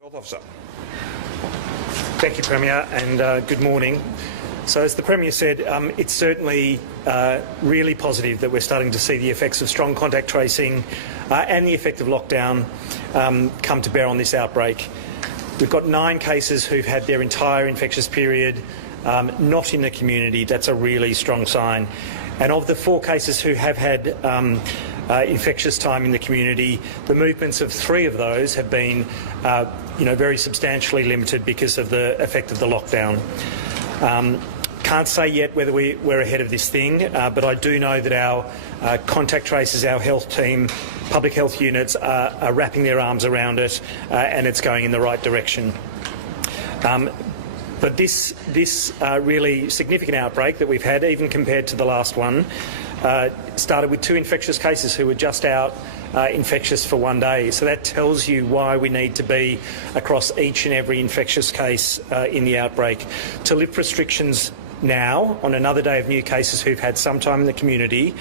Health Officer. Thank you, Premier, and good morning. So as the Premier said, it's certainly really positive that we're starting to see the effects of strong contact tracing and the effect of lockdown come to bear on this outbreak. We've got 9 cases who've had their entire infectious period not in the community. That's a really strong sign. And of the 4 cases who have had infectious time in the community, the movements of 3 of those have been very substantially limited because of the effect of the lockdown. Can't say yet whether we're ahead of this thing, but I do know that our contact tracers, our health team, public health units are wrapping their arms around it, and it's going in the right direction. But this really significant outbreak that we've had, even compared to the last one, started with 2 infectious cases who were just out infectious for 1 day. So that tells you why we need to be across each and every infectious case in the outbreak. To lift restrictions now on another day of new cases who've had some time in the community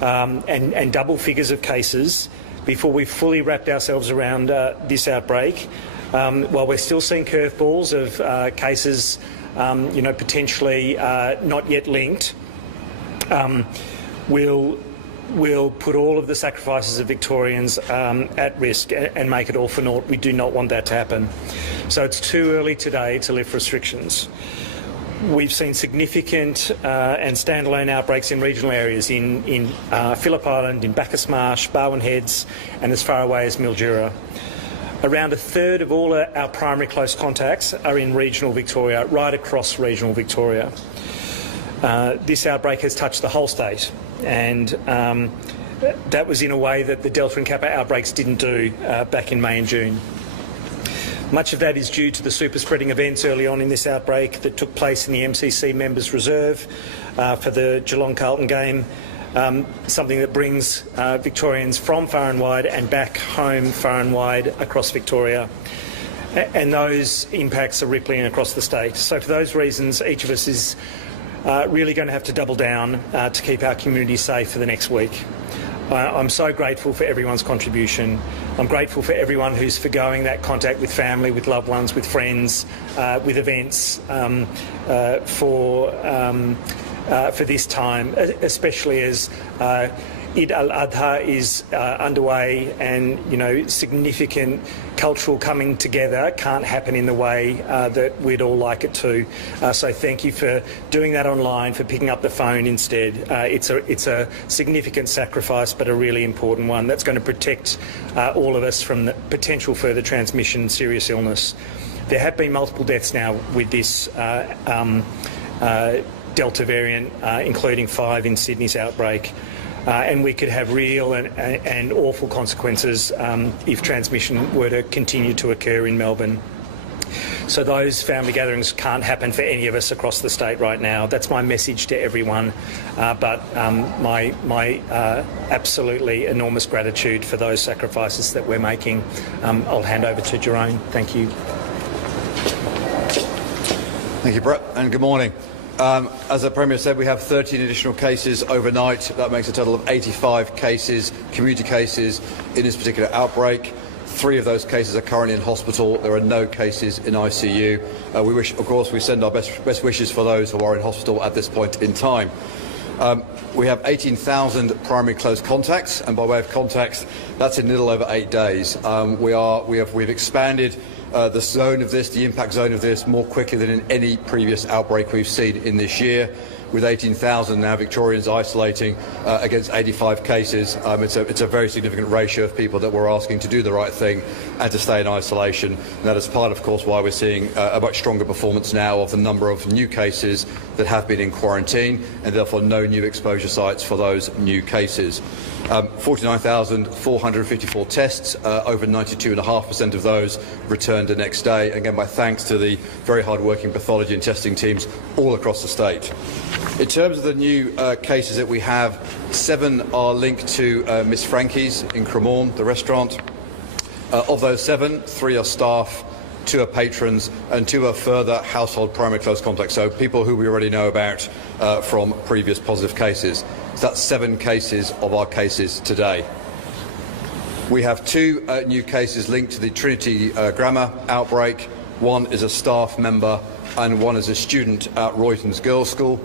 and double figures of cases before we've fully wrapped ourselves around this outbreak, while we're still seeing curveballs of cases potentially not yet linked, we'll put all of the sacrifices of Victorians at risk and make it all for naught. We do not want that to happen. So it's too early today to lift restrictions. We've seen significant and standalone outbreaks in regional areas in Phillip Island, in Bacchus Marsh, Barwon Heads and as far away as Mildura. Around a third of all our primary close contacts are in regional Victoria, right across regional Victoria. This outbreak has touched the whole state, and that was in a way that the Delta and Kappa outbreaks didn't do back in May and June. Much of that is due to the super spreading events early on in this outbreak that took place in the MCC Members Reserve for the Geelong-Carlton game, something that brings Victorians from far and wide and back home far and wide across Victoria. And those impacts are rippling across the state. So for those reasons, each of us is really going to have to double down to keep our community safe for the next week. I'm so grateful for everyone's contribution. I'm grateful for everyone who's forgoing that contact with family, with loved ones, with friends, with events for this time, especially as Eid al-Adha is underway, and significant cultural coming together can't happen in the way that we'd all like it to. So thank you for doing that online, for picking up the phone instead. It's a significant sacrifice, but a really important one that's going to protect all of us from the potential further transmission and serious illness. There have been multiple deaths now with this Delta variant, including 5 in Sydney's outbreak. And we could have real and awful consequences if transmission were to continue to occur in Melbourne. So those family gatherings can't happen for any of us across the state right now. That's my message to everyone. But my absolutely enormous gratitude for those sacrifices that we're making. I'll hand over to Jerome. Thank you. Thank you, Brett, and good morning. As the Premier said, we have 13 additional cases overnight. That makes a total of 85 cases, community cases, in this particular outbreak. 3 of those cases are currently in hospital. There are no cases in ICU. We send our best wishes for those who are in hospital at this point in time. We have 18,000 primary close contacts, and by way of context, that's in a little over 8 days. We've expanded the zone of this, the impact zone of this, more quickly than in any previous outbreak we've seen in this year. With 18,000 now Victorians isolating against 85 cases, it's a very significant ratio of people that we're asking to do the right thing and to stay in isolation. And that is part, of course, why we're seeing a much stronger performance now of the number of new cases that have been in quarantine, and therefore no new exposure sites for those new cases. 49,454 tests, over 92.5% of those returned the next day. Again, my thanks to the very hard-working pathology and testing teams all across the state. In terms of the new cases that we have, 7 are linked to Miss Frankie's in Cremorne, the restaurant. Of those 7, 3 are staff, 2 are patrons, and 2 are further household primary close contacts, so people who we already know about from previous positive cases. So that's 7 cases of our cases today. We have 2 new cases linked to the Trinity Grammar outbreak. One is a staff member and one is a student at Royton's Girls' School.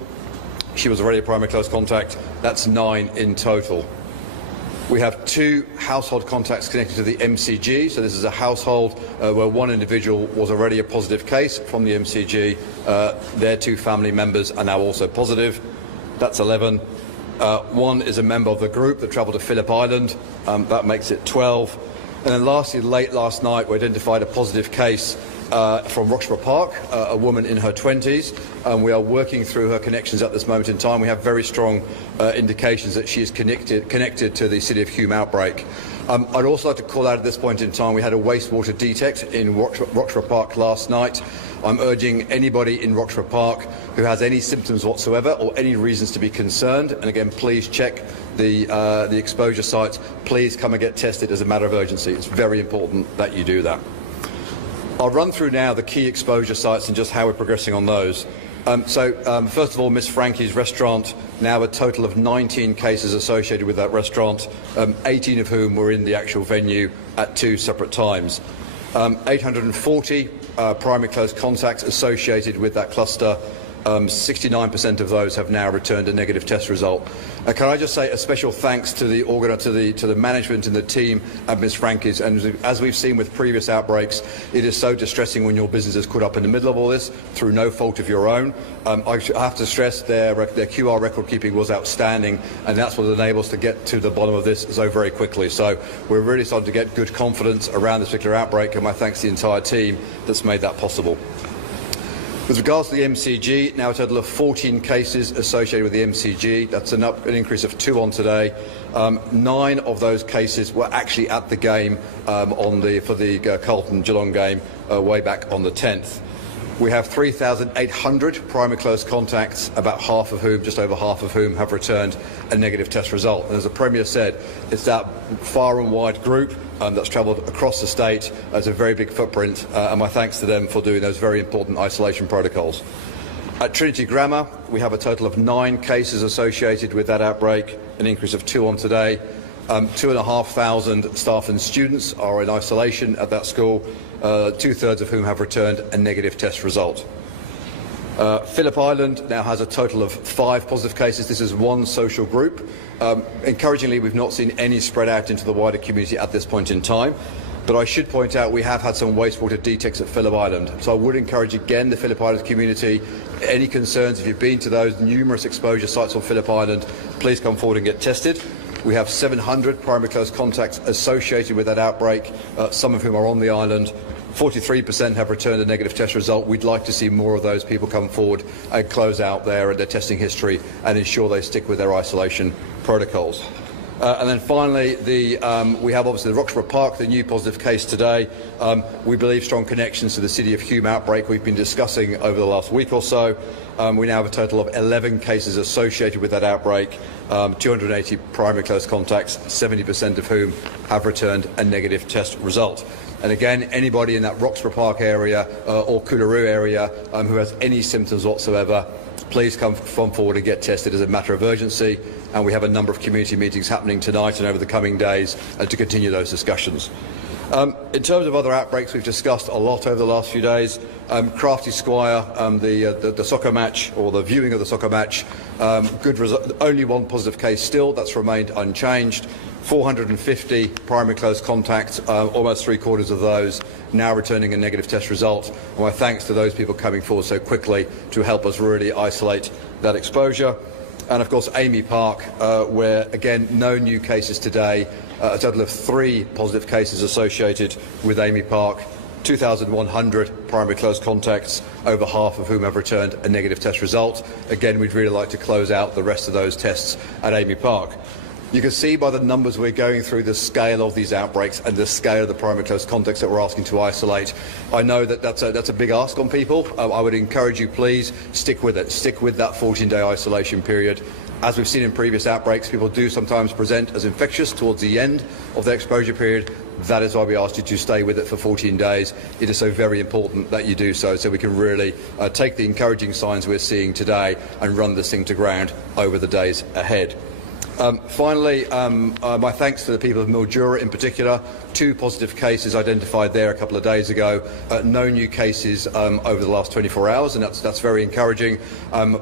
She was already a primary close contact. That's 9 in total. We have 2 household contacts connected to the MCG. So this is a household where one individual was already a positive case from the MCG. Their 2 family members are now also positive. That's 11. One is a member of the group that travelled to Phillip Island. That makes it 12. And then lastly, late last night, we identified a positive case from Roxburgh Park, a woman in her 20s. We are working through her connections at this moment in time. We have very strong indications that she is connected to the City of Hume outbreak. I'd also like to call out at this point in time, we had a wastewater detect in Roxburgh Park last night. I'm urging anybody in Roxburgh Park who has any symptoms whatsoever or any reasons to be concerned, and again, please check the exposure sites. Please come and get tested as a matter of urgency. It's very important that you do that. I'll run through now the key exposure sites and just how we're progressing on those. First of all, Miss Frankie's restaurant, now a total of 19 cases associated with that restaurant, 18 of whom were in the actual venue at 2 separate times. 840 primary close contacts associated with that cluster. 69% of those have now returned a negative test result. Can I just say a special thanks to the management and the team at Ms Frankie's. And as we've seen with previous outbreaks, it is so distressing when your business is caught up in the middle of all this through no fault of your own. I have to stress their QR record keeping was outstanding, and that's what enabled us to get to the bottom of this so very quickly. So we're really starting to get good confidence around this particular outbreak, and my thanks to the entire team that's made that possible. With regards to the MCG, now a total of 14 cases associated with the MCG. That's an increase of 2 on today. 9 of those cases were actually at the game for the Carlton-Geelong game way back on the 10th. We have 3,800 primary close contacts, about half of whom, just over half of whom, have returned a negative test result. And as the Premier said, it's that far and wide group that's travelled across the state. It's a very big footprint, and my thanks to them for doing those very important isolation protocols. At Trinity Grammar, we have a total of 9 cases associated with that outbreak, an increase of 2 on today. 2,500 staff and students are in isolation at that school, 2/3 of whom have returned a negative test result. Phillip Island now has a total of 5 positive cases. This is one social group. Encouragingly, we've not seen any spread out into the wider community at this point in time. But I should point out we have had some wastewater detects at Phillip Island. So I would encourage again the Phillip Island community, any concerns, if you've been to those numerous exposure sites on Phillip Island, please come forward and get tested. We have 700 primary close contacts associated with that outbreak, some of whom are on the island. 43% have returned a negative test result. We'd like to see more of those people come forward and close out their testing history and ensure they stick with their isolation protocols. And then finally, we have obviously the Roxburgh Park, the new positive case today. We believe strong connections to the City of Hume outbreak we've been discussing over the last week or so. We now have a total of 11 cases associated with that outbreak, 280 primary close contacts, 70% of whom have returned a negative test result. And again, anybody in that Roxburgh Park area or Coolaroo area who has any symptoms whatsoever, please come forward and get tested as a matter of urgency. And we have a number of community meetings happening tonight and over the coming days to continue those discussions. In terms of other outbreaks, we've discussed a lot over the last few days. Crafty Squire, the soccer match, or the viewing of the soccer match, good result. Only one positive case still, that's remained unchanged. 450 primary close contacts, almost 3/4 of those now returning a negative test result. And my thanks to those people coming forward so quickly to help us really isolate that exposure. And of course Amy Park, where again no new cases today, a total of 3 positive cases associated with Amy Park, 2,100 primary close contacts, over half of whom have returned a negative test result. Again, we'd really like to close out the rest of those tests at Amy Park. You can see by the numbers we're going through the scale of these outbreaks and the scale of the primary close contacts that we're asking to isolate. I know that that's a big ask on people. I would encourage you, please, stick with it. Stick with that 14-day isolation period. As we've seen in previous outbreaks, people do sometimes present as infectious towards the end of their exposure period. That is why we asked you to stay with it for 14 days. It is so very important that you do so we can really take the encouraging signs we're seeing today and run this thing to ground over the days ahead. Finally, my thanks to the people of Mildura in particular. 2 positive cases identified there a couple of days ago. No new cases over the last 24 hours, and that's very encouraging.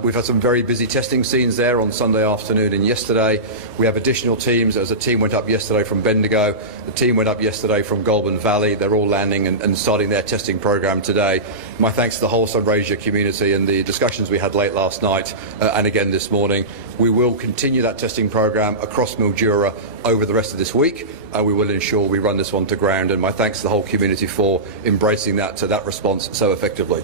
We've had some very busy testing scenes there on Sunday afternoon and yesterday. We have additional teams. As a team went up yesterday from Bendigo, the team went up yesterday from Goulburn Valley. They're all landing and starting their testing program today. My thanks to the whole Sunraysia community and the discussions we had late last night and again this morning. We will continue that testing program across Mildura over the rest of this week. We will ensure we run this one to ground, and my thanks to the whole community for embracing that response so effectively.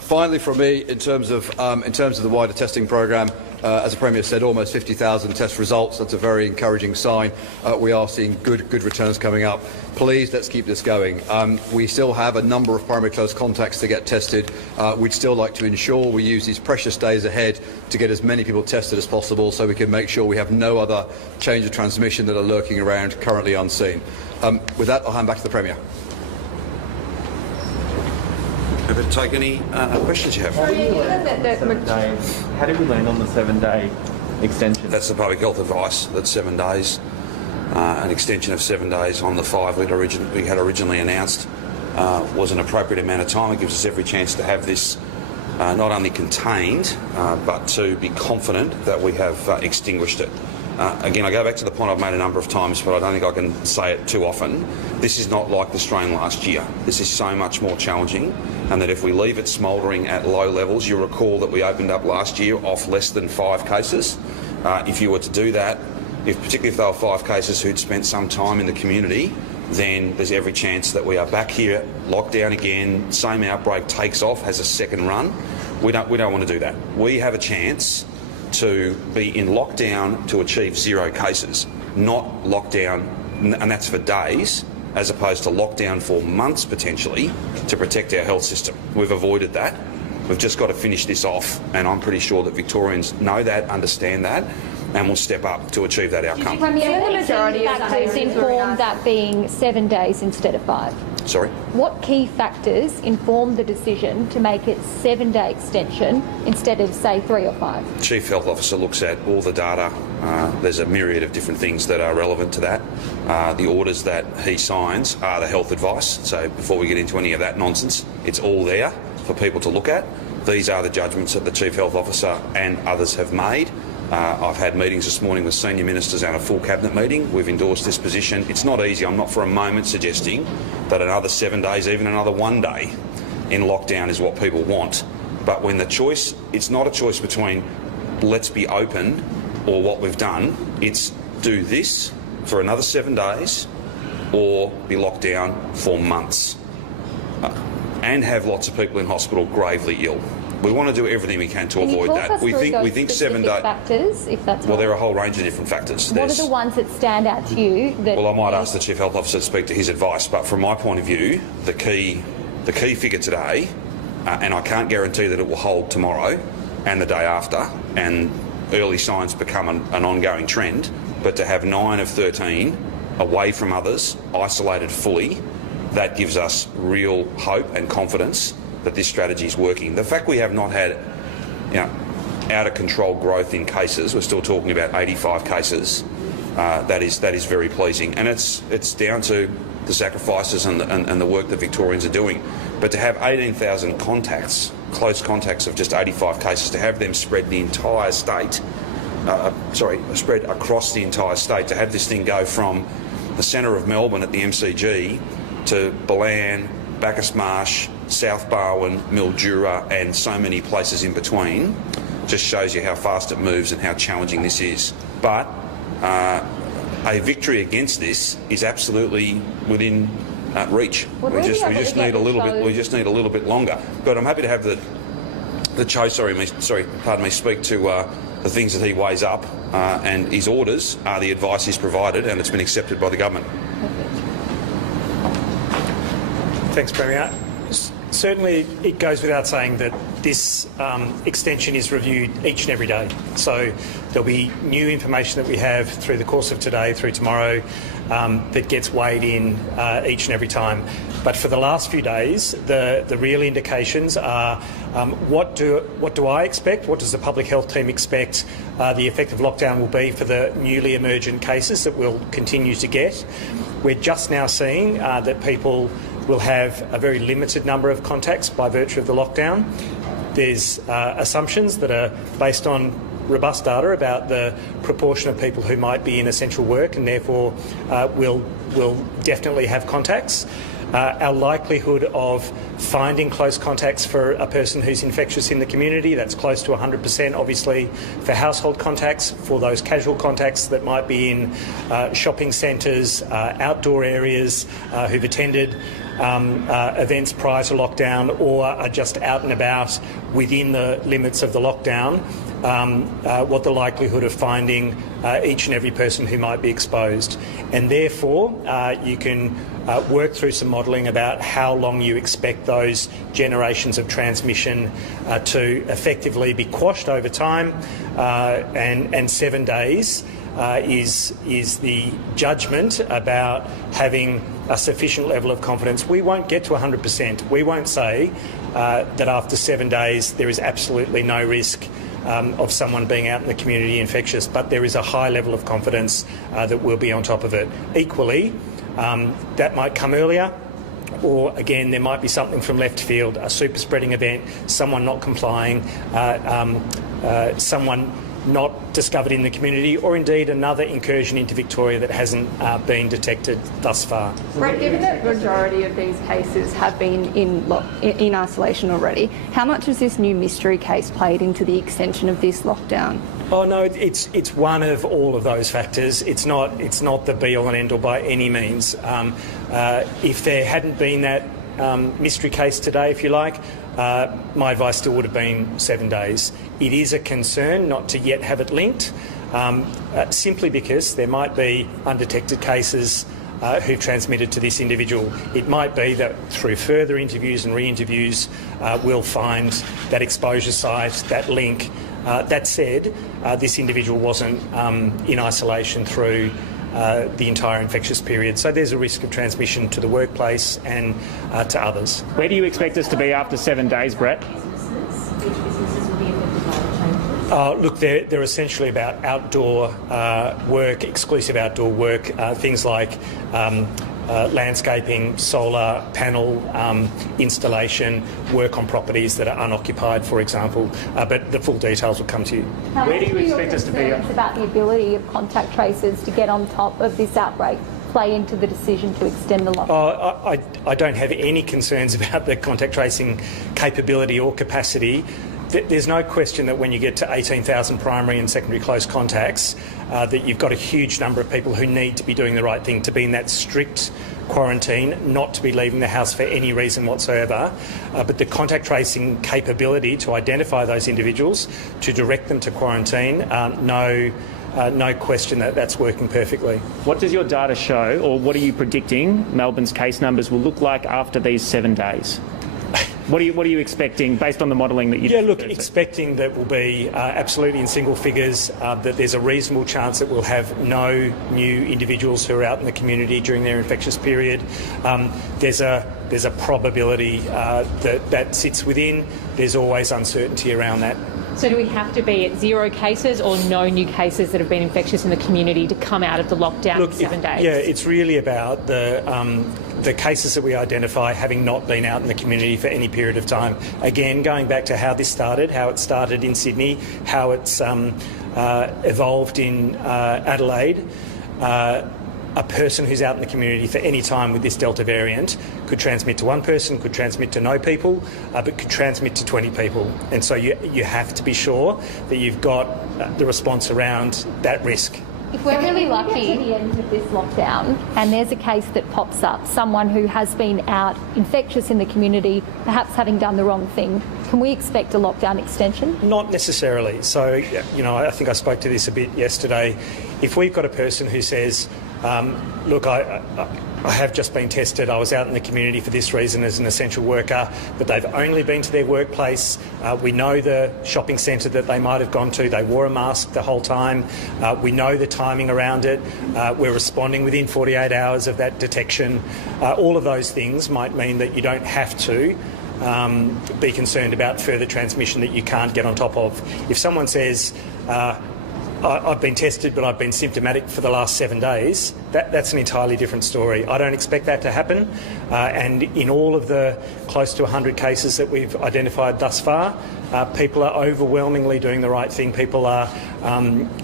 Finally, from me, in terms of the wider testing program, as the Premier said, almost 50,000 test results. That's a very encouraging sign. We are seeing good returns coming up. Please, let's keep this going. We still have a number of primary close contacts to get tested. We'd still like to ensure we use these precious days ahead to get as many people tested as possible so we can make sure we have no other chains of transmission that are lurking around currently unseen. With that, I'll hand back to the Premier. Happy to take any questions you have. How did we land on the 7-day extension? That's the public health advice. That's 7 days. An extension of 7 days on the 5 we had originally announced was an appropriate amount of time. It gives us every chance to have this not only contained, but to be confident that we have extinguished it. Again, I go back to the point I've made a number of times, but I don't think I can say it too often. This is not like the strain last year. This is so much more challenging, and that if we leave it smouldering at low levels, you'll recall that we opened up last year off less than 5 cases. If you were to do that, particularly if there were 5 cases who'd spent some time in the community, then there's every chance that we are back here, locked down again, same outbreak takes off, has a second run. We don't want to do that. We have a chance to be in lockdown to achieve 0 cases, not lockdown, and that's for days, as opposed to lockdown for months potentially to protect our health system. We've avoided that. We've just got to finish this off, and I'm pretty sure that Victorians know that, understand that, and will step up to achieve that outcome. Premier, what majority of factors inform that being 7 days instead of 5? Sorry? What key factors inform the decision to make it 7-day extension instead of, say, 3 or 5? Chief Health Officer looks at all the data. There's a myriad of different things that are relevant to that. The orders that he signs are the health advice. So before we get into any of that nonsense, it's all there for people to look at. These are the judgments that the Chief Health Officer and others have made. I've had meetings this morning with senior ministers and a full cabinet meeting. We've endorsed this position. It's not easy. I'm not for a moment suggesting that another 7 days, even another 1 day in lockdown is what people want. But when the choice, it's not a choice between let's be open or what we've done. It's do this for another 7 days or be locked down for months and have lots of people in hospital gravely ill. We want to do everything we can to avoid that. We think 7 days. Factors, if that's well, there are a whole range of different factors. What are the ones that stand out to you? Well, I might ask the Chief Health Officer to speak to his advice, but from my point of view, the key figure today, and I can't guarantee that it will hold tomorrow and the day after, and early signs become an ongoing trend, but to have 9 of 13 away from others, isolated fully, that gives us real hope and confidence that this strategy is working. The fact we have not had out of control growth in cases, we're still talking about 85 cases, that is very pleasing. And it's down to the sacrifices and the work that Victorians are doing. But to have 18,000 contacts, close contacts of just 85 cases, to have them spread the entire state, spread across the entire state, to have this thing go from the centre of Melbourne at the MCG to Balan, Bacchus Marsh, South Barwon, Mildura and so many places in between, just shows you how fast it moves and how challenging this is. But a victory against this is absolutely within reach. We just need a little bit longer. But I'm happy to have the Cho speak to the things that he weighs up, and his orders are the advice he's provided, and it's been accepted by the government. Thanks, Premier. Certainly, it goes without saying that this extension is reviewed each and every day. So there'll be new information that we have through the course of today, through tomorrow, that gets weighed in each and every time. But for the last few days, the real indications are what do I expect? What does the public health team expect the effective lockdown will be for the newly emergent cases that we'll continue to get. We're just now seeing that people will have a very limited number of contacts by virtue of the lockdown. There's assumptions that are based on robust data about the proportion of people who might be in essential work and therefore will definitely have contacts. Our likelihood of finding close contacts for a person who's infectious in the community, that's close to 100%, obviously, for household contacts, for those casual contacts that might be in shopping centres, outdoor areas, who've attended events prior to lockdown or are just out and about within the limits of the lockdown, what the likelihood of finding each and every person who might be exposed. And therefore, you can work through some modelling about how long you expect those generations of transmission to effectively be quashed over time, and 7 days is the judgment about having a sufficient level of confidence. We won't get to 100%. We won't say that after 7 days there is absolutely no risk of someone being out in the community infectious, but there is a high level of confidence that we'll be on top of it. Equally, that might come earlier, or again there might be something from left field, a super spreading event, someone not complying, someone not discovered in the community, or indeed another incursion into Victoria that hasn't been detected thus far. Right, given that the majority of these cases have been in isolation already, how much has this new mystery case played into the extension of this lockdown? Oh no, it's one of all of those factors. It's not the be all and end all by any means. If there hadn't been that mystery case today, if you like, my advice still would have been 7 days. It is a concern not to yet have it linked, simply because there might be undetected cases who've transmitted to this individual. It might be that through further interviews and re-interviews we'll find that exposure site, that link. That said, this individual wasn't in isolation through the entire infectious period. So there's a risk of transmission to the workplace and to others. Where do you expect us to be after 7 days, Brett? Look, they're essentially about outdoor work, exclusive outdoor work, things like landscaping, solar panel installation, work on properties that are unoccupied, for example. But the full details will come to you. Where do you expect us to be? It's about the ability of contact tracers to get on top of this outbreak play into the decision to extend the lockdown? I don't have any concerns about the contact tracing capability or capacity. There's no question that when you get to 18,000 primary and secondary close contacts, that you've got a huge number of people who need to be doing the right thing, to be in that strict quarantine, not to be leaving the house for any reason whatsoever. But the contact tracing capability to identify those individuals, to direct them to quarantine, no question that that's working perfectly. What does your data show, or what are you predicting Melbourne's case numbers will look like after these 7 days? What are you expecting based on the modelling that you did? Yeah, look, expecting that we'll be absolutely in single figures, that there's a reasonable chance that we'll have no new individuals who are out in the community during their infectious period. There's a probability that sits within. There's always uncertainty around that. So do we have to be at 0 cases or no new cases that have been infectious in the community to come out of the lockdown in 7 days? Yeah, it's really about the cases that we identify having not been out in the community for any period of time. Again, going back to how this started, how it started in Sydney, how it's evolved in Adelaide. A person who's out in the community for any time with this Delta variant could transmit to one person, could transmit to no people, but could transmit to 20 people. And so you have to be sure that you've got the response around that risk. If we're really lucky at the end of this lockdown and there's a case that pops up, someone who has been out infectious in the community, perhaps having done the wrong thing, can we expect a lockdown extension? Not necessarily. So, I think I spoke to this a bit yesterday. If we've got a person who says, look, I have just been tested, I was out in the community for this reason as an essential worker, but they've only been to their workplace. We know the shopping centre that they might have gone to. They wore a mask the whole time. We know the timing around it. We're responding within 48 hours of that detection. All of those things might mean that you don't have to be concerned about further transmission that you can't get on top of. If someone says, I've been tested, but I've been symptomatic for the last 7 days, that's an entirely different story. I don't expect that to happen. And in all of the close to 100 cases that we've identified thus far, people are overwhelmingly doing the right thing. People are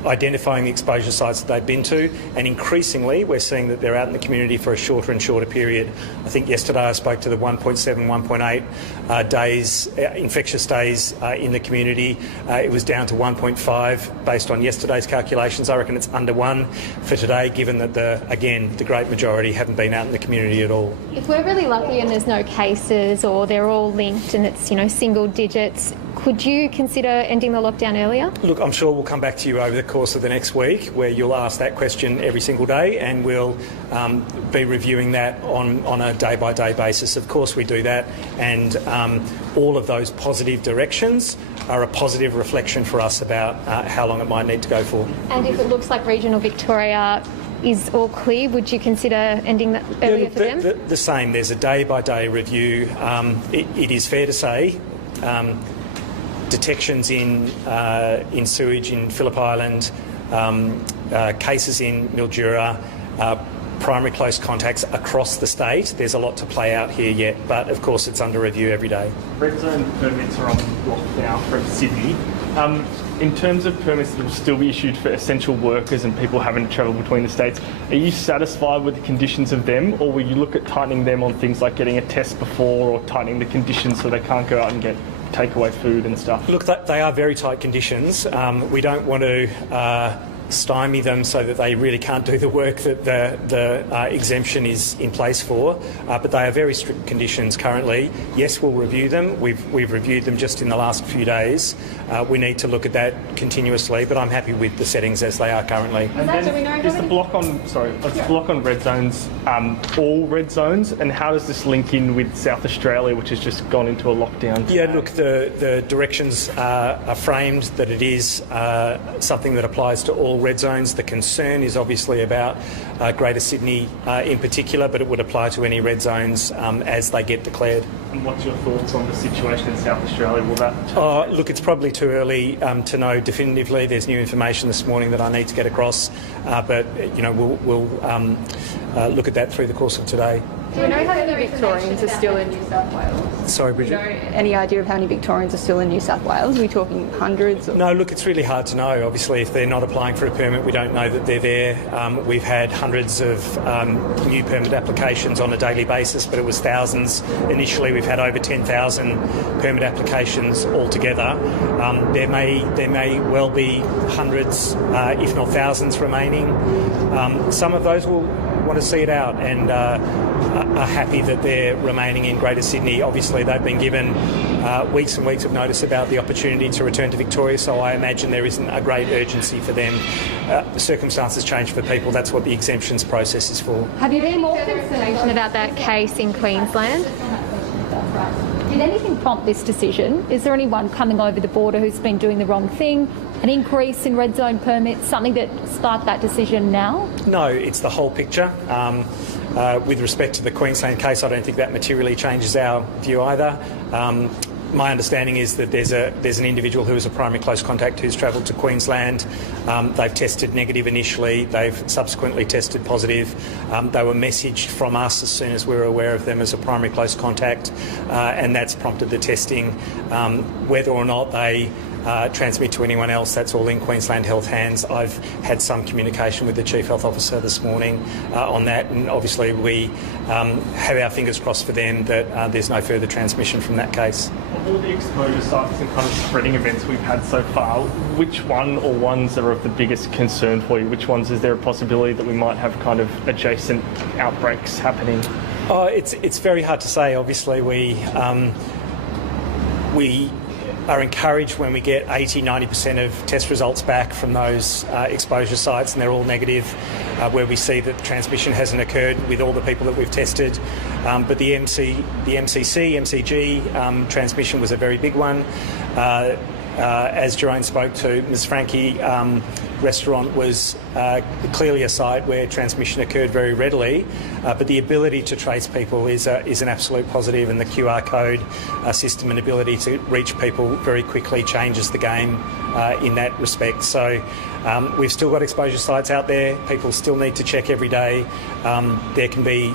identifying the exposure sites that they've been to, and increasingly we're seeing that they're out in the community for a shorter and shorter period. I think yesterday I spoke to the 1.7, 1.8 days, infectious days in the community. It was down to 1.5 based on yesterday's calculations. I reckon it's under 1 for today, given that, the great majority haven't been out in the community at all. If we're really lucky and there's no cases, or they're all linked and it's, single digits, could you consider ending the lockdown earlier? Look, I'm sure we'll come back to you over the course of the next week, where you'll ask that question every single day, and we'll be reviewing that on a day-by-day basis. Of course we do that, and all of those positive directions are a positive reflection for us about how long it might need to go for. And if it looks like regional Victoria is all clear, would you consider ending that earlier for them? The same. There's a day-by-day review. It is fair to say detections in sewage in Phillip Island, cases in Mildura, primary close contacts across the state. There's a lot to play out here yet, but of course it's under review every day. Red zone permits are on lock now from Sydney. In terms of permits that will still be issued for essential workers and people having to travel between the states, are you satisfied with the conditions of them, or will you look at tightening them on things like getting a test before, or tightening the conditions so they can't go out and get takeaway food and stuff? Look, they are very tight conditions. We don't want to stymie them so that they really can't do the work that the exemption is in place for, but they are very strict conditions currently. Yes, we'll review them. We've reviewed them just in the last few days. We need to look at that continuously, but I'm happy with the settings as they are currently. And then is the block on red zones all red zones, and how does this link in with South Australia, which has just gone into a lockdown today? Yeah, look, the directions are framed that it is something that applies to all red zones. The concern is obviously about Greater Sydney in particular, but it would apply to any red zones as they get declared. And what's your thoughts on the situation in South Australia? Will that look, it's probably too early to know definitively. There's new information this morning that I need to get across, but we'll look at that through the course of today. Do you know how many Victorians are still in New South Wales? Sorry, Bridget? Do you know any idea of how many Victorians are still in New South Wales? Are we talking hundreds? Or? No, look, it's really hard to know. Obviously, if they're not applying for a permit, we don't know that they're there. We've had hundreds of new permit applications on a daily basis, but it was thousands. Initially, we've had over 10,000 permit applications altogether. There may well be hundreds, if not thousands, remaining. Some of those will want to see it out and are happy that they're remaining in Greater Sydney. Obviously, they've been given weeks and weeks of notice about the opportunity to return to Victoria, so I imagine there isn't a great urgency for them. Circumstances change for people. That's what the exemptions process is for. Have you been more concerned about that case in Queensland? Did anything prompt this decision? Is there anyone coming over the border who's been doing the wrong thing? An increase in red zone permits, something that sparked that decision now? No, it's the whole picture. With respect to the Queensland case, I don't think that materially changes our view either. My understanding is that there's an individual who is a primary close contact who's travelled to Queensland. They've tested negative initially. They've subsequently tested positive. They were messaged from us as soon as we were aware of them as a primary close contact, and that's prompted the testing. Whether or not they transmit to anyone else, that's all in Queensland Health hands. I've had some communication with the Chief Health Officer this morning on that, and obviously we have our fingers crossed for them that there's no further transmission from that case. Of all the exposure sites and kind of spreading events we've had so far, which one or ones are of the biggest concern for you? Which ones is there a possibility that we might have kind of adjacent outbreaks happening? It's very hard to say. Obviously, we are encouraged when we get 80-90% of test results back from those exposure sites, and they're all negative, where we see that transmission hasn't occurred with all the people that we've tested. But the MCG transmission was a very big one. As Jerome spoke to, Ms Frankie, restaurant was clearly a site where transmission occurred very readily, but the ability to trace people is an absolute positive, and the QR code system and ability to reach people very quickly changes the game in that respect. So we've still got exposure sites out there. People still need to check every day. There can be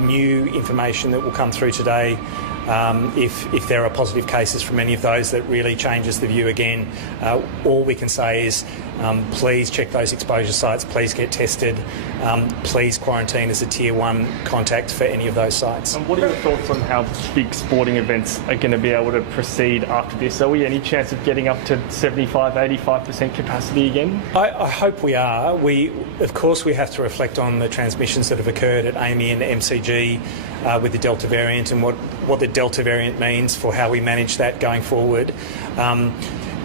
new information that will come through today. If there are positive cases from any of those, that really changes the view again. All we can say is please check those exposure sites, please get tested, please quarantine as a Tier 1 contact for any of those sites. And what are your thoughts on how big sporting events are going to be able to proceed after this? Are we any chance of getting up to 75, 85% capacity again? I hope we are. Of course, we have to reflect on the transmissions that have occurred at AAMI and MCG with the Delta variant and what the Delta variant means for how we manage that going forward.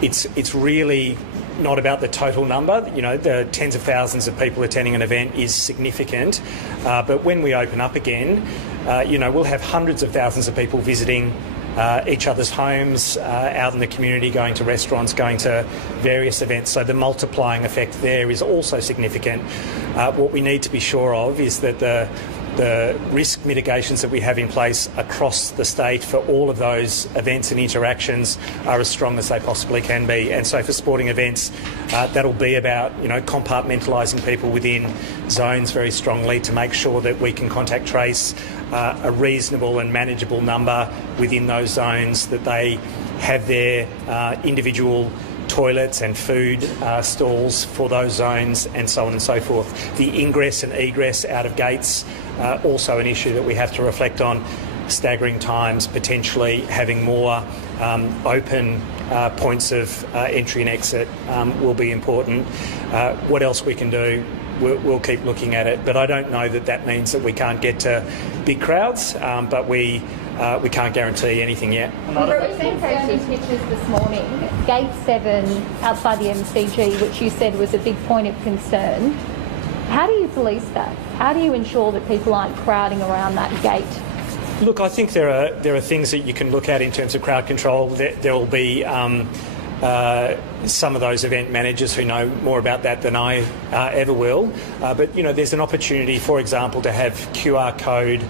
It's really not about the total number. You know, the tens of thousands of people attending an event is significant, but when we open up again, we'll have hundreds of thousands of people visiting each other's homes, out in the community, going to restaurants, going to various events. So the multiplying effect there is also significant. What we need to be sure of is that the risk mitigations that we have in place across the state for all of those events and interactions are as strong as they possibly can be. And so for sporting events, that'll be about compartmentalising people within zones very strongly to make sure that we can contact trace a reasonable and manageable number within those zones, that they have their individual toilets and food stalls for those zones, and so on and so forth. The ingress and egress out of gates, also an issue that we have to reflect on. Staggering times, potentially having more open points of entry and exit will be important. What else we can do, we'll keep looking at it, but I don't know that means that we can't get to big crowds, but we can't guarantee anything yet. We've seen pictures this morning. Gate 7 outside the MCG, which you said was a big point of concern. How do you police that? How do you ensure that people aren't crowding around that gate? Look, I think there are things that you can look at in terms of crowd control. There will be some of those event managers who know more about that than I ever will. But there's an opportunity, for example, to have QR code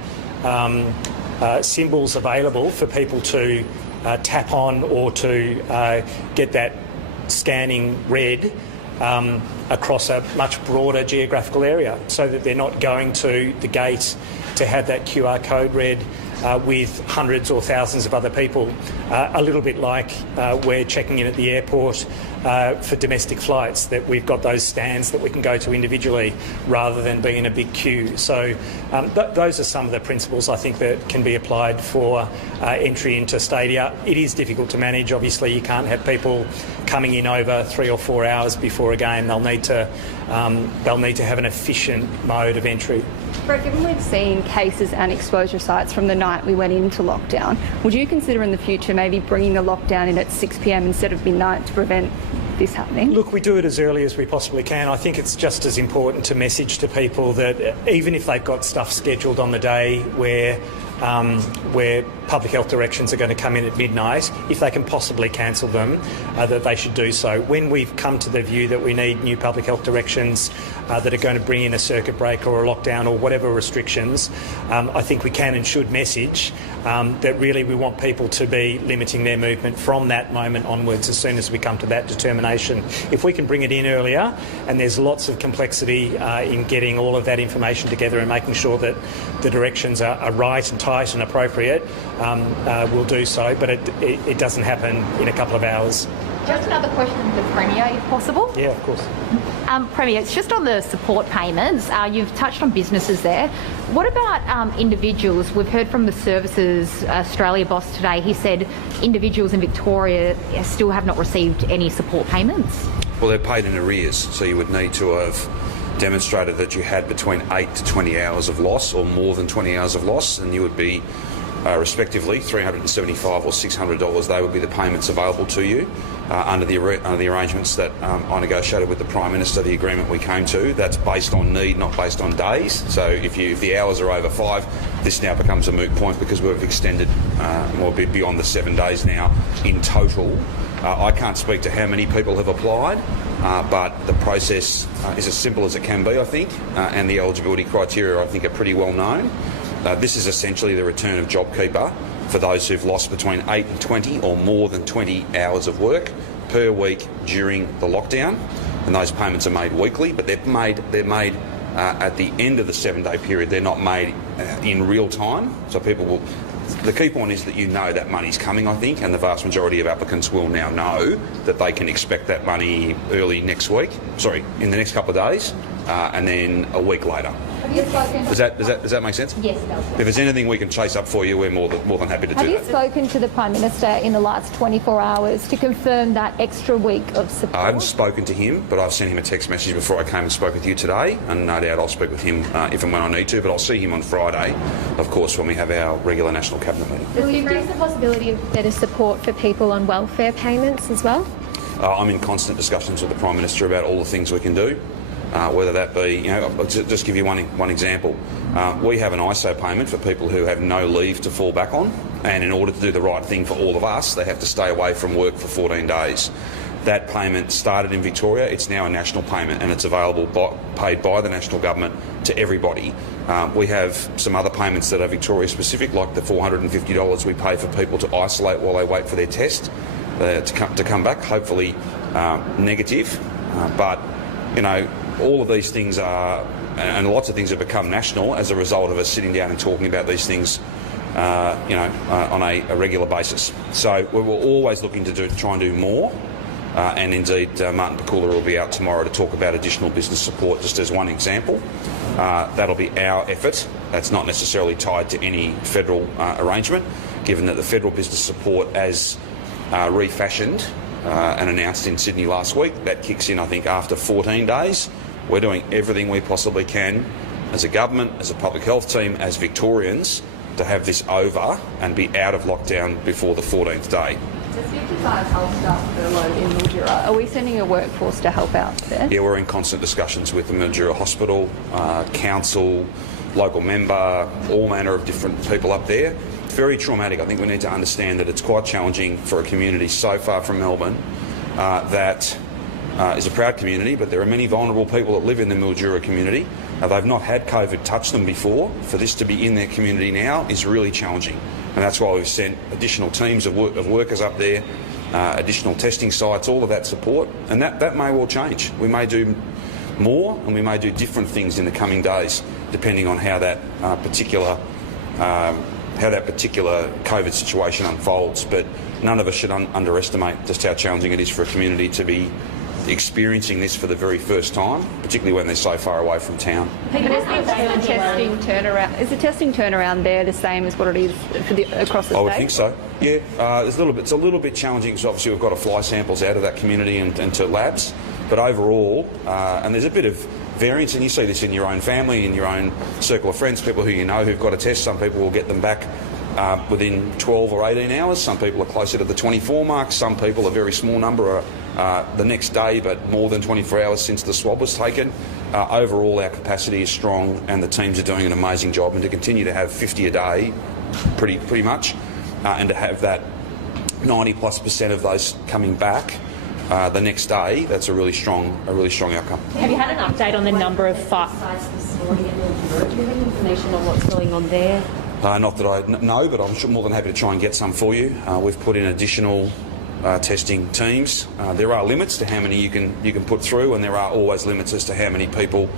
symbols available for people to tap on or to get that scanning read across a much broader geographical area, so that they're not going to the gate to have that QR code read with hundreds or thousands of other people. A little bit like we're checking in at the airport for domestic flights, that we've got those stands that we can go to individually rather than being in a big queue. So those are some of the principles I think that can be applied for entry into stadia. It is difficult to manage. Obviously, you can't have people coming in over 3 or 4 hours before a game. They'll need to have an efficient mode of entry. Brett, given we've seen cases and exposure sites from the night we went into lockdown, would you consider in the future maybe bringing the lockdown in at 6 p.m. instead of midnight to prevent this happening? Look, we do it as early as we possibly can. I think it's just as important to message to people that even if they've got stuff scheduled on the day where public health directions are going to come in at midnight, if they can possibly cancel them, that they should do so. When we've come to the view that we need new public health directions that are going to bring in a circuit breaker or a lockdown or whatever restrictions, I think we can and should message that really we want people to be limiting their movement from that moment onwards as soon as we come to that determination. If we can bring it in earlier, and there's lots of complexity in getting all of that information together and making sure that the directions are right and tight and appropriate, we'll do so, but it doesn't happen in a couple of hours. Just another question for the Premier, if possible. Yeah, of course. Premier, it's just on the support payments. You've touched on businesses there. What about individuals? We've heard from the Services Australia boss today. He said individuals in Victoria still have not received any support payments. Well, they're paid in arrears, so you would need to have demonstrated that you had between 8 to 20 hours of loss or more than 20 hours of loss, and you would be respectively $375 or $600. They would be the payments available to you under the arrangements that I negotiated with the Prime Minister, the agreement we came to. That's based on need, not based on days. So if the hours are over 5, this now becomes a moot point because we've extended more beyond the 7 days now in total. I can't speak to how many people have applied, but the process is as simple as it can be, I think, and the eligibility criteria, I think, are pretty well known. This is essentially the return of JobKeeper for those who've lost between 8 and 20 or more than 20 hours of work per week during the lockdown, and those payments are made weekly, but they're made at the end of the 7-day period. They're not made in real time, so people will. The key point is that you know that money's coming, I think, and the vast majority of applicants will now know that they can expect that money early next week. Sorry, in the next couple of days, and then a week later. Does that make sense? Yes, it does. If there's anything we can chase up for you, we're more than happy to do that. Have you spoken to the Prime Minister in the last 24 hours to confirm that extra week of support? I haven't spoken to him, but I've sent him a text message before I came and spoke with you today, and no doubt I'll speak with him if and when I need to, but I'll see him on Friday, of course, when we have our regular National Cabinet meeting. Will you raise the possibility of better support for people on welfare payments as well? I'm in constant discussions with the Prime Minister about all the things we can do. Whether that be, I'll just give you one example. We have an ISO payment for people who have no leave to fall back on, and in order to do the right thing for all of us, they have to stay away from work for 14 days. That payment started in Victoria. It's now a national payment, and it's available paid by the national government to everybody. We have some other payments that are Victoria specific, like the $450 we pay for people to isolate while they wait for their test to come back, hopefully negative. But all of these things are, and lots of things have become national as a result of us sitting down and talking about these things, on a regular basis. So we're always looking to try and do more. And indeed, Martin Pakula will be out tomorrow to talk about additional business support, just as one example. That'll be our effort. That's not necessarily tied to any federal arrangement, given that the federal business support, as refashioned and announced in Sydney last week, that kicks in, I think, after 14 days. We're doing everything we possibly can as a government, as a public health team, as Victorians, to have this over and be out of lockdown before the 14th day. There's 55 health staff furloughed in Mildura. Are we sending a workforce to help out there? Yeah, we're in constant discussions with the Mildura Hospital, council, local member, all manner of different people up there. It's very traumatic. I think we need to understand that it's quite challenging for a community so far from Melbourne that is a proud community, but there are many vulnerable people that live in the Mildura community. They've not had COVID touch them before. For this to be in their community now is really challenging. And that's why we've sent additional teams of workers up there, additional testing sites, all of that support. And that may well change. We may do more and we may do different things in the coming days, depending on how that particular COVID situation unfolds. But none of us should underestimate just how challenging it is for a community to be experiencing this for the very first time, particularly when they're so far away from town. Is the testing turnaround there the same as what it is across the state? I would think so. Yeah, it's a little bit challenging because obviously we've got to fly samples out of that community and to labs, but overall, and there's a bit of variance, and you see this in your own family, in your own circle of friends, people who you know who've got a test. Some people will get them back within 12 or 18 hours. Some people are closer to the 24 mark. Some people, a very small number, are the next day, but more than 24 hours since the swab was taken. Overall, our capacity is strong, and the teams are doing an amazing job. And to continue to have 50 a day, pretty much, and to have that 90+% of those coming back the next day, that's a really strong outcome. Have you had an update on the number of Do you have any information on what's going on there? Not that I know, but I'm more than happy to try and get some for you. We've put in additional testing teams. There are limits to how many you can put through, and there are always limits as to how many people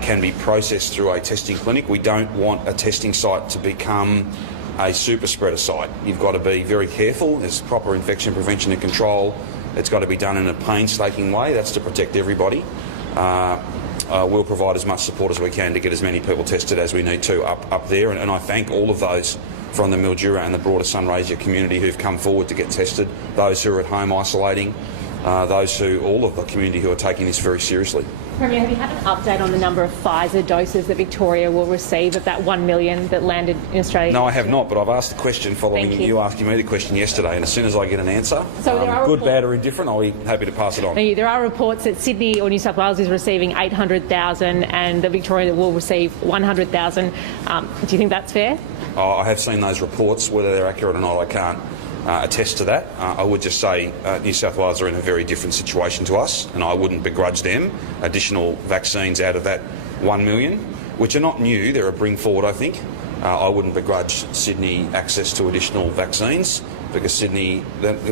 can be processed through a testing clinic. We don't want a testing site to become a super spreader site. You've got to be very careful. There's proper infection prevention and control. It's got to be done in a painstaking way. That's to protect everybody. We'll provide as much support as we can to get as many people tested as we need to up there. And I thank all of those from the Mildura and the broader Sunraysia community who've come forward to get tested, those who are at home isolating, all of the community who are taking this very seriously. Premier, have you had an update on the number of Pfizer doses that Victoria will receive of that 1 million that landed in Australia? No, I have not, but I've asked the question following you asking me the question yesterday, and as soon as I get an answer, good, bad or indifferent, I'll be happy to pass it on. There are reports that Sydney or New South Wales is receiving 800,000 and that Victoria will receive 100,000. Do you think that's fair? I have seen those reports. Whether they're accurate or not, I can't attest to that. I would just say New South Wales are in a very different situation to us, and I wouldn't begrudge them additional vaccines out of that 1 million, which are not new. They're a bring forward, I think. I wouldn't begrudge Sydney access to additional vaccines. because Sydney,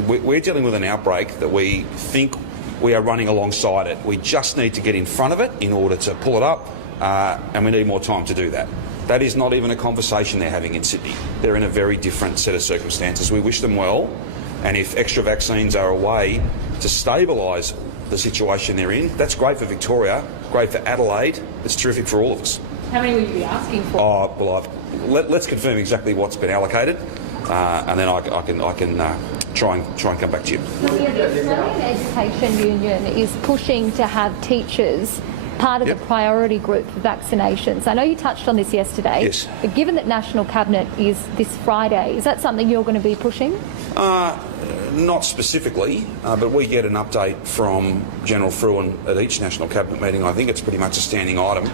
we're dealing with an outbreak that we think we are running alongside it. We just need to get in front of it in order to pull it up, and we need more time to do that. That is not even a conversation they're having in Sydney. They're in a very different set of circumstances. We wish them well, and if extra vaccines are a way to stabilise the situation they're in, that's great for Victoria, great for Adelaide, it's terrific for all of us. How many will you be asking for? Oh, well, let's confirm exactly what's been allocated, and then I can try and come back to you. The Australian Education Union is pushing to have teachers part of the priority group for vaccinations. I know you touched on this yesterday, yes. But given that National Cabinet is this Friday, is that something you're going to be pushing? Not specifically, but we get an update from General Fruin at each National Cabinet meeting. I think it's pretty much a standing item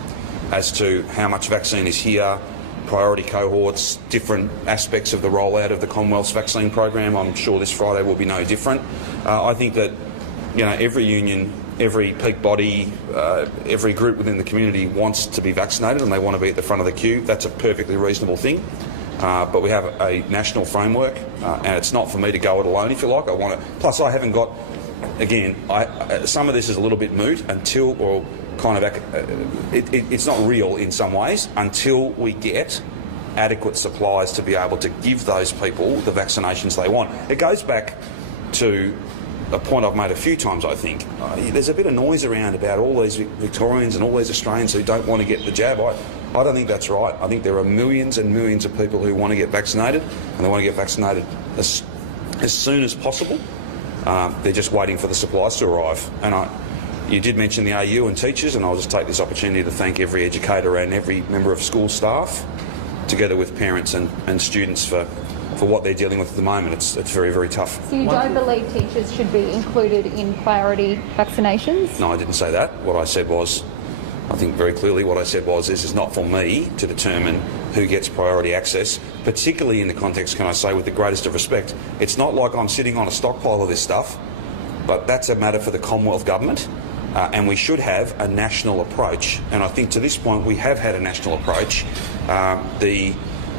as to how much vaccine is here, priority cohorts, different aspects of the rollout of the Commonwealth's vaccine program. I'm sure this Friday will be no different. I think that every union, every peak body, every group within the community wants to be vaccinated and they want to be at the front of the queue. That's a perfectly reasonable thing. But we have a national framework, and it's not for me to go it alone, if you like. Plus, I haven't got. Again, some of this is a little bit moot until, or kind of, it's not real in some ways until we get adequate supplies to be able to give those people the vaccinations they want. It goes back to a point I've made a few times, I think. There's a bit of noise around about all these Victorians and all these Australians who don't want to get the jab. I don't think that's right. I think there are millions and millions of people who want to get vaccinated, and they want to get vaccinated as soon as possible. They're just waiting for the supplies to arrive. And you did mention the AU and teachers, and I'll just take this opportunity to thank every educator and every member of school staff, together with parents and students for what they're dealing with at the moment. It's very, very tough. So you don't believe teachers should be included in priority vaccinations? No, I didn't say that. What I said was, I think very clearly what I said was, this is not for me to determine who gets priority access, particularly in the context, can I say, with the greatest of respect, it's not like I'm sitting on a stockpile of this stuff, but that's a matter for the Commonwealth Government, and we should have a national approach. And I think to this point we have had a national approach. The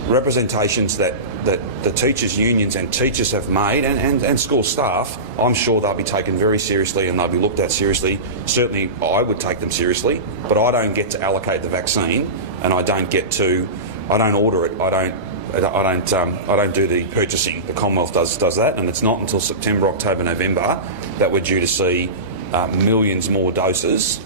representations that the teachers' unions and teachers have made, and school staff, I'm sure they'll be taken very seriously and they'll be looked at seriously. Certainly I would take them seriously, but I don't get to allocate the vaccine, and I don't order it, I don't do the purchasing. The Commonwealth does that, and it's not until September, October, November that we're due to see millions more doses,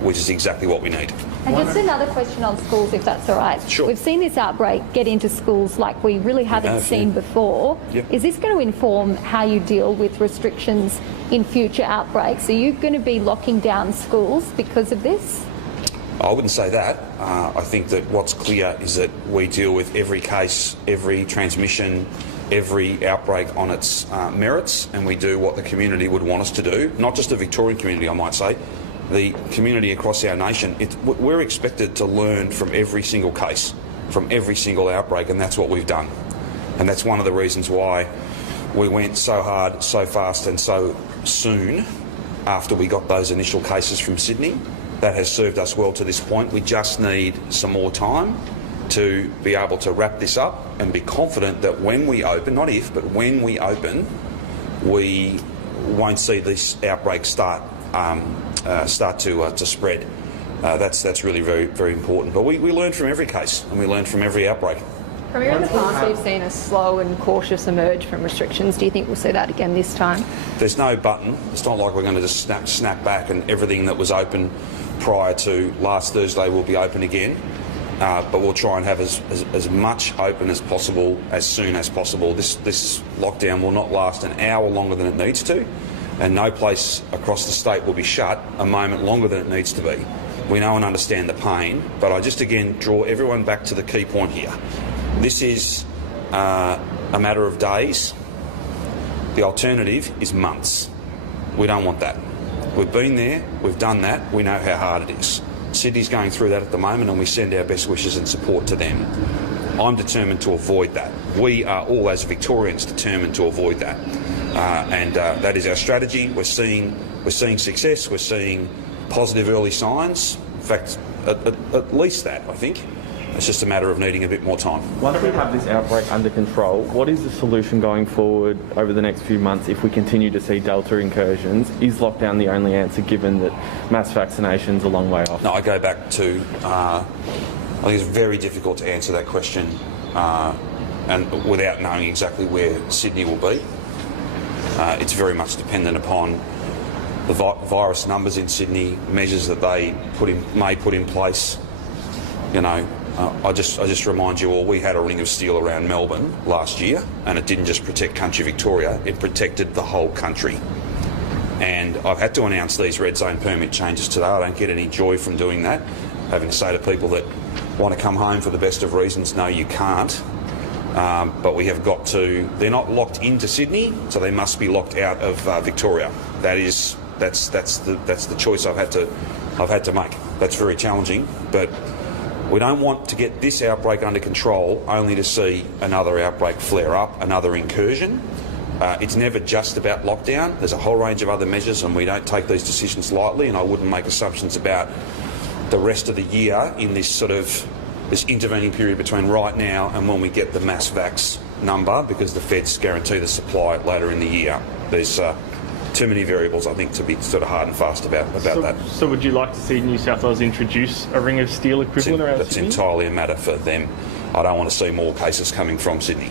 which is exactly what we need. And just another question on schools, if that's all right. Sure. We've seen this outbreak get into schools like we really haven't seen before. Yep. Is this going to inform how you deal with restrictions in future outbreaks? Are you going to be locking down schools because of this? I wouldn't say that. I think that what's clear is that we deal with every case, every transmission, every outbreak on its merits, and we do what the community would want us to do. Not just the Victorian community, I might say. The community across our nation, we're expected to learn from every single case, from every single outbreak, and that's what we've done. And that's one of the reasons why we went so hard, so fast and so soon after we got those initial cases from Sydney. That has served us well to this point. We just need some more time to be able to wrap this up and be confident that when we open, not if, but when we open, we won't see this outbreak start to spread. That's really very, very important. But we learn from every case, and we learn from every outbreak. Premier, in the past we've seen a slow and cautious emerge from restrictions. Do you think we'll see that again this time? There's no button. It's not like we're going to just snap back and everything that was open prior to last Thursday will be open again. But we'll try and have as much open as possible as soon as possible. This lockdown will not last an hour longer than it needs to, and no place across the state will be shut a moment longer than it needs to be. We know and understand the pain, but I just again draw everyone back to the key point here. This is a matter of days. The alternative is months. We don't want that. We've been there, we've done that, we know how hard it is. Sydney's going through that at the moment, and we send our best wishes and support to them. I'm determined to avoid that. We are all, as Victorians, determined to avoid that. And that is our strategy. We're seeing success, we're seeing positive early signs. In fact, at least that, I think. It's just a matter of needing a bit more time. Once we have this outbreak under control, what is the solution going forward over the next few months if we continue to see Delta incursions? Is lockdown the only answer, given that mass vaccination's a long way off? No, I go back to, I think it's very difficult to answer that question and without knowing exactly where Sydney will be. It's very much dependent upon the virus numbers in Sydney, measures that they may put in place. You know, I just remind you all, we had a ring of steel around Melbourne last year, and it didn't just protect country Victoria, it protected the whole country. And I've had to announce these red zone permit changes today. I don't get any joy from doing that. Having to say to people that want to come home for the best of reasons, no, you can't. But we have got to. They're not locked into Sydney, so they must be locked out of Victoria. That's the choice I've had to make. That's very challenging, but we don't want to get this outbreak under control only to see another outbreak flare up, another incursion. It's never just about lockdown. There's a whole range of other measures, and we don't take these decisions lightly, and I wouldn't make assumptions about the rest of the year in this intervening period between right now and when we get the mass vax number, because the feds guarantee the supply later in the year. There's too many variables, I think, to be sort of hard and fast about that. So would you like to see New South Wales introduce a ring of steel equivalent around That's Sydney? entirely a matter for them. I don't want to see more cases coming from Sydney.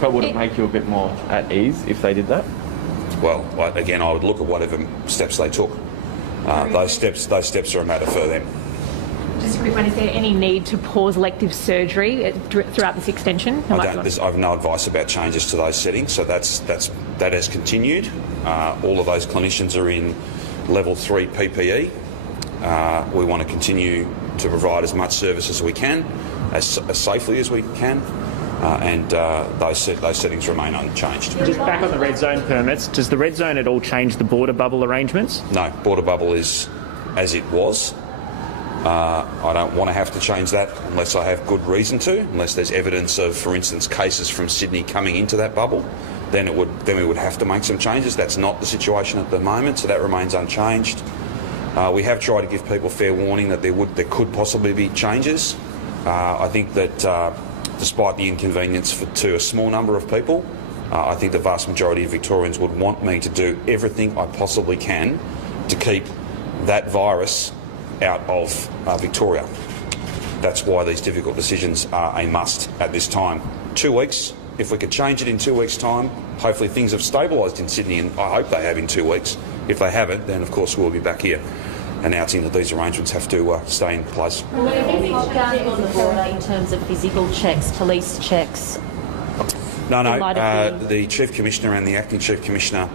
But would it make you a bit more at ease if they did that? Well, again, I would look at whatever steps they took. Those steps are a matter for them. Just a quick one, is there any need to pause elective surgery throughout this extension? I have no advice about changes to those settings, so that has continued. All of those clinicians are in level 3 PPE. We want to continue to provide as much service as we can, as safely as we can, and those settings remain unchanged. Just back on the red zone permits, does the red zone at all change the border bubble arrangements? No, border bubble is as it was. I don't want to have to change that unless I have good reason to, unless there's evidence of, for instance, cases from Sydney coming into that bubble. Then we would have to make some changes. That's not the situation at the moment, so that remains unchanged. We have tried to give people fair warning that there could possibly be changes. I think that despite the inconvenience to a small number of people, I think the vast majority of Victorians would want me to do everything I possibly can to keep that virus out of Victoria. That's why these difficult decisions are a must at this time. 2 weeks, if we could change it in 2 weeks' time, hopefully things have stabilised in Sydney, and I hope they have in 2 weeks. If they haven't, then of course we'll be back here announcing that these arrangements have to stay in place. Will there be lockdown on the border in terms of physical checks, police checks? No. The Chief Commissioner and the Acting Chief Commissioner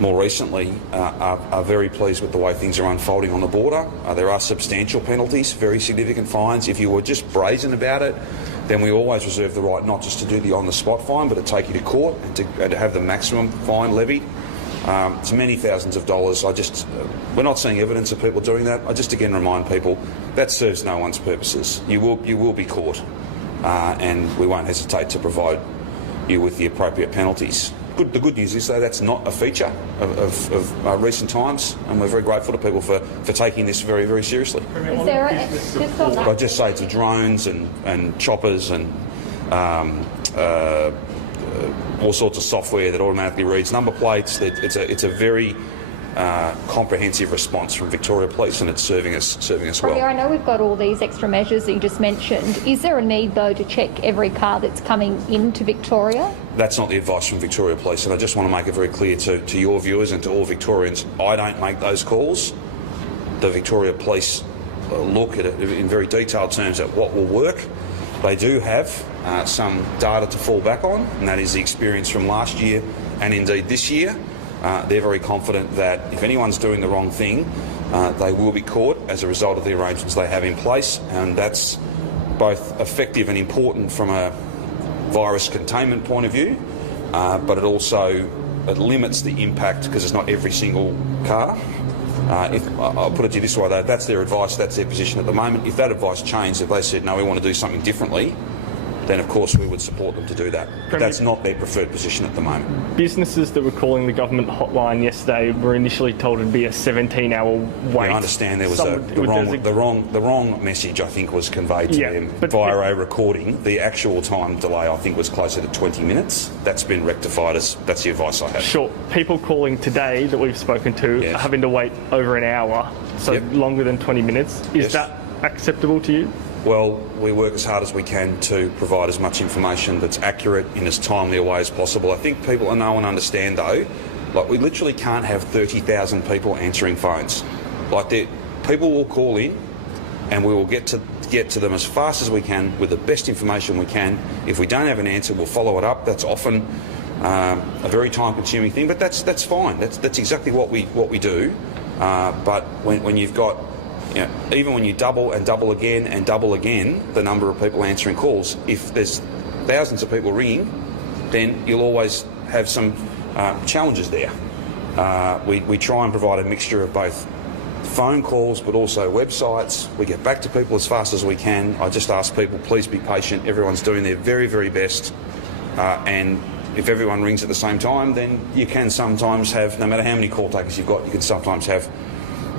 more recently are very pleased with the way things are unfolding on the border. There are substantial penalties, very significant fines. If you were just brazen about it, then we always reserve the right not just to do the on-the-spot fine, but to take you to court and to have the maximum fine levied. It's many thousands of dollars. We're not seeing evidence of people doing that. I just again remind people that serves no one's purposes. You will be caught, and we won't hesitate to provide you with the appropriate penalties. The good news is, though, that's not a feature of recent times, and we're very grateful to people for taking this very, very seriously. Is there I just say to drones and choppers and all sorts of software that automatically reads number plates. It's a very comprehensive response from Victoria Police, and it's serving us well. I know we've got all these extra measures that you just mentioned. Is there a need, though, to check every car that's coming into Victoria? That's not the advice from Victoria Police, and I just want to make it very clear to your viewers and to all Victorians, I don't make those calls. The Victoria Police look at it in very detailed terms at what will work. They do have some data to fall back on, and that is the experience from last year and indeed this year. They're very confident that if anyone's doing the wrong thing, they will be caught as a result of the arrangements they have in place, and that's both effective and important from a virus containment point of view, but it limits the impact because it's not every single car. I'll put it to you this way, though, that's their advice, that's their position at the moment. If that advice changed, if they said, no, we want to do something differently, then of course we would support them to do that. But that's not their preferred position at the moment. Businesses that were calling the government hotline yesterday were initially told it'd be a 17-hour wait. I understand there was the wrong message, I think, was conveyed to them via a recording. The actual time delay, I think, was closer to 20 minutes. That's been rectified. That's the advice I have. Sure. People calling today that we've spoken to are having to wait over an hour, so longer than 20 minutes. Is that acceptable to you? Well, we work as hard as we can to provide as much information that's accurate in as timely a way as possible. I think people know and understand, though, like, we literally can't have 30,000 people answering phones. Like, people will call in and we will get to them as fast as we can with the best information we can. If we don't have an answer, we'll follow it up. That's often a very time-consuming thing, but that's fine. That's exactly what we do. But when you've got, even when you double and double again and double again the number of people answering calls, if there's thousands of people ringing, then you'll always have some challenges there. We try and provide a mixture of both phone calls but also websites. We get back to people as fast as we can. I just ask people, please be patient. Everyone's doing their very, very best. And if everyone rings at the same time, then you can sometimes have, no matter how many call takers you've got, you can sometimes have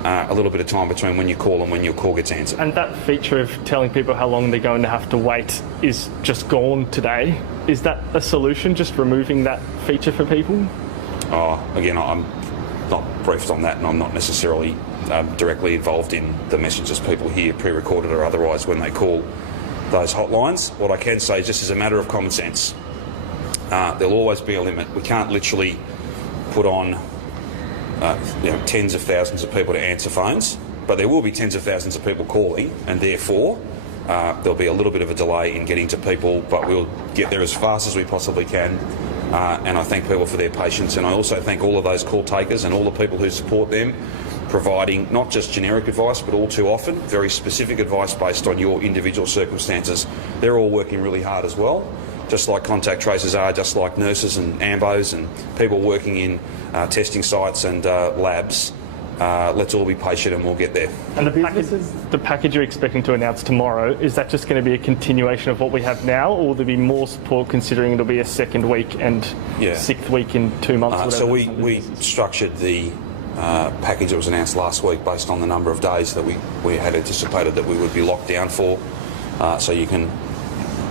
a little bit of time between when you call and when your call gets answered. And that feature of telling people how long they're going to have to wait is just gone today. Is that a solution, just removing that feature for people? Again, I'm not briefed on that, and I'm not necessarily directly involved in the messages people hear, pre-recorded or otherwise, when they call those hotlines. What I can say is, just as a matter of common sense, there'll always be a limit. We can't literally put on tens of thousands of people to answer phones, but there will be tens of thousands of people calling, and therefore there'll be a little bit of a delay in getting to people, but we'll get there as fast as we possibly can. And I thank people for their patience, and I also thank all of those call takers and all the people who support them, providing not just generic advice, but all too often very specific advice based on your individual circumstances. They're all working really hard as well, just like contact tracers are, just like nurses and AMBOs and people working in testing sites and labs. Let's all be patient and we'll get there. And the package you're expecting to announce tomorrow, is that just going to be a continuation of what we have now, or will there be more support, considering it'll be a second week and sixth week in 2 months? So we structured the package that was announced last week based on the number of days that we had anticipated that we would be locked down for.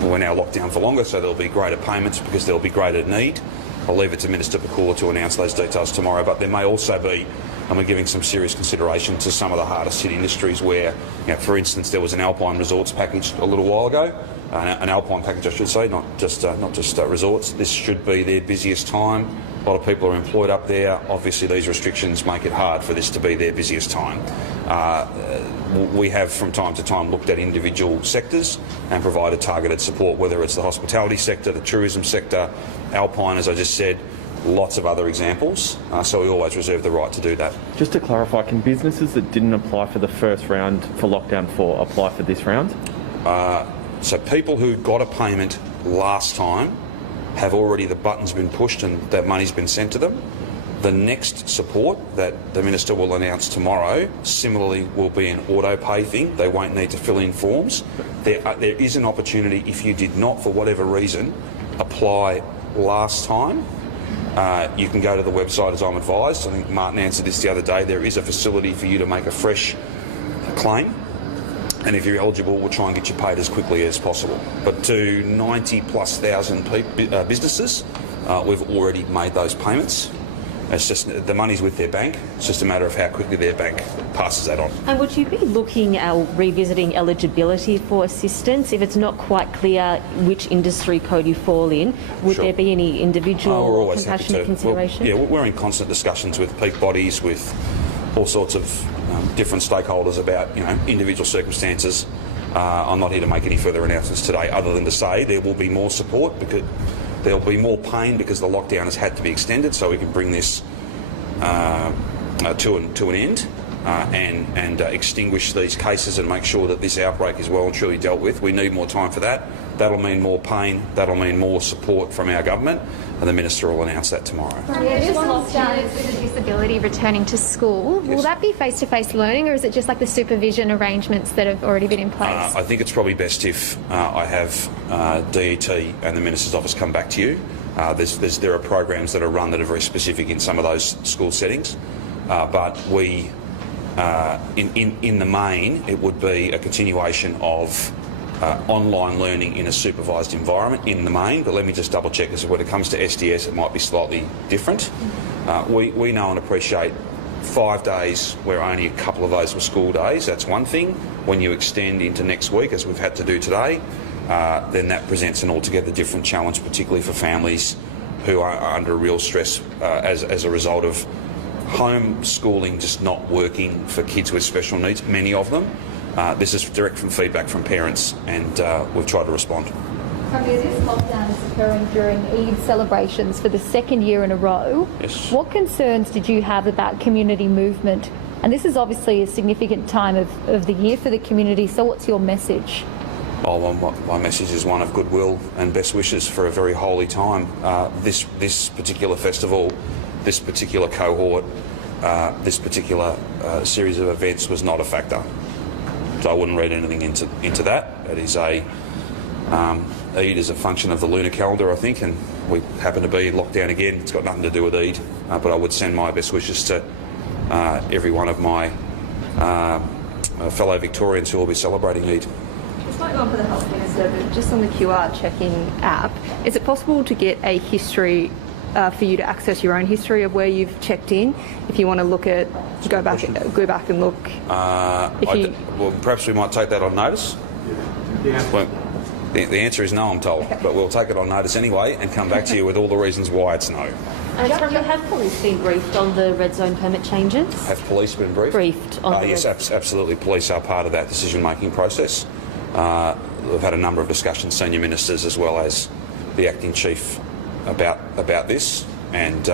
We're now locked down for longer, so there'll be greater payments because there'll be greater need. I'll leave it to Minister Pakula to announce those details tomorrow, but there may also be, and we're giving some serious consideration to some of the hardest hit industries where, for instance, there was an Alpine Resorts package a little while ago, an Alpine package I should say, not just resorts. This should be their busiest time. A lot of people are employed up there. Obviously these restrictions make it hard for this to be their busiest time. We have from time to time looked at individual sectors and provided targeted support, whether it's the hospitality sector, the tourism sector, Alpine, as I just said, lots of other examples. So we always reserve the right to do that. Just to clarify, can businesses that didn't apply for the first round for lockdown 4 apply for this round? So people who got a payment last time have already, the button's been pushed and that money's been sent to them. The next support that the Minister will announce tomorrow similarly will be an auto pay thing. They won't need to fill in forms. There is an opportunity, if you did not for whatever reason apply last time, you can go to the website as I'm advised. I think Martin answered this the other day. There is a facility for you to make a fresh claim, and if you're eligible, we'll try and get you paid as quickly as possible. But to 90,000+ businesses, we've already made those payments. It's just the money's with their bank. It's just a matter of how quickly their bank passes that on. And would you be looking at revisiting eligibility for assistance if it's not quite clear which industry code you fall in? Would there be any individual compassionate consideration? We're in constant discussions with peak bodies, with all sorts of different stakeholders about individual circumstances. I'm not here to make any further announcements today, other than to say there will be more support because there'll be more pain because the lockdown has had to be extended, so we can bring this to an end. and extinguish these cases and make sure that this outbreak is well and truly dealt with. We need more time for that. That'll mean more pain. That'll mean more support from our government, and the Minister will announce that tomorrow. This lockdown is with a disability returning to school. Yes. Will that be face-to-face learning, or is it just like the supervision arrangements that have already been in place? I think it's probably best if I have DET and the Minister's office come back to you. There are programs that are run that are very specific in some of those school settings, but we, in the main, it would be a continuation of online learning in a supervised environment in the main, but let me just double check, because when it comes to SDS it might be slightly different. We know and appreciate 5 days where only a couple of those were school days, that's one thing. When you extend into next week, as we've had to do today, then that presents an altogether different challenge, particularly for families who are under real stress as a result of homeschooling just not working for kids with special needs, many of them. This is direct from feedback from parents, and we've tried to respond. Premier, this lockdown is occurring during Eid celebrations for the second year in a row. Yes. What concerns did you have about community movement? And this is obviously a significant time of the year for the community, so what's your message? Oh, well, my message is one of goodwill and best wishes for a very holy time. This particular festival, this particular cohort, this particular series of events was not a factor. So I wouldn't read anything into that. It is Eid is a function of the lunar calendar, I think, and we happen to be locked down again. It's got nothing to do with Eid, but I would send my best wishes to every one of my fellow Victorians who will be celebrating Eid. It's not one for the Health Minister, but just on the QR check-in app, is it possible to get a history for you to access your own history of where you've checked in? If you want to look at, go back and look. Well, perhaps we might take that on notice. Well, the answer is no, I'm told, but we'll take it on notice anyway and come back to you with all the reasons why it's no. Have police been briefed on the red zone permit changes? Have police been briefed? Briefed on the yes, absolutely. Police are part of that decision-making process. We've had a number of discussions, senior ministers as well as the acting chief, about this. And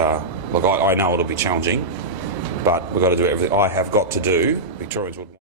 look, I know it'll be challenging, but we've got to do everything I have got to do. Victorians would.